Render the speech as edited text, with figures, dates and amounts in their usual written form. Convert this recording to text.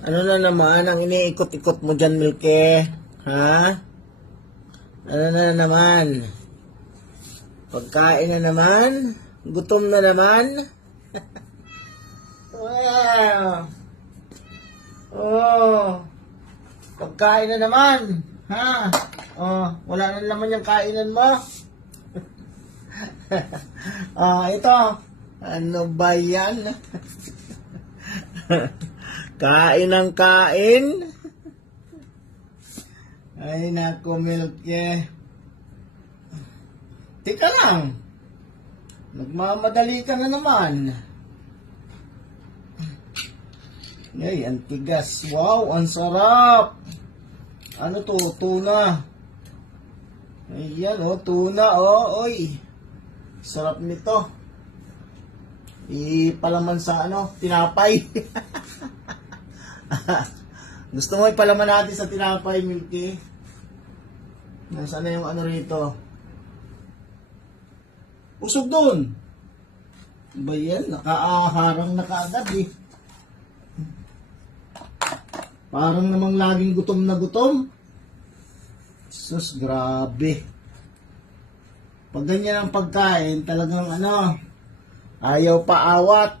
Ano na naman ang iniikot-ikot mo dyan, Milky? Ha? Ano na naman? Pagkain na naman? Gutom na naman? Wow! Oh! Pagkain na naman! Ha? Oh, wala na naman yung kainan mo? Oh, ito. Ano ba yan? Kain ng kain? Ay, naku, Milky. Tika lang. Nagmamadali ka na naman. Ay, ang tigas. Wow, ang sarap. Ano to? Tuna. Ayan, oh, tuna, oh, oy. Sarap nito. Ipalaman sa tinapay. Gusto mo ipalaman natin sa tinapay, Milky? Nasaan na yung rito? Usog doon. Ba yan? Nakaaharang na kaagad eh. Parang namang laging gutom na gutom. Sus, grabe. Pag ganyan ang pagkain, talagang ayaw paawat.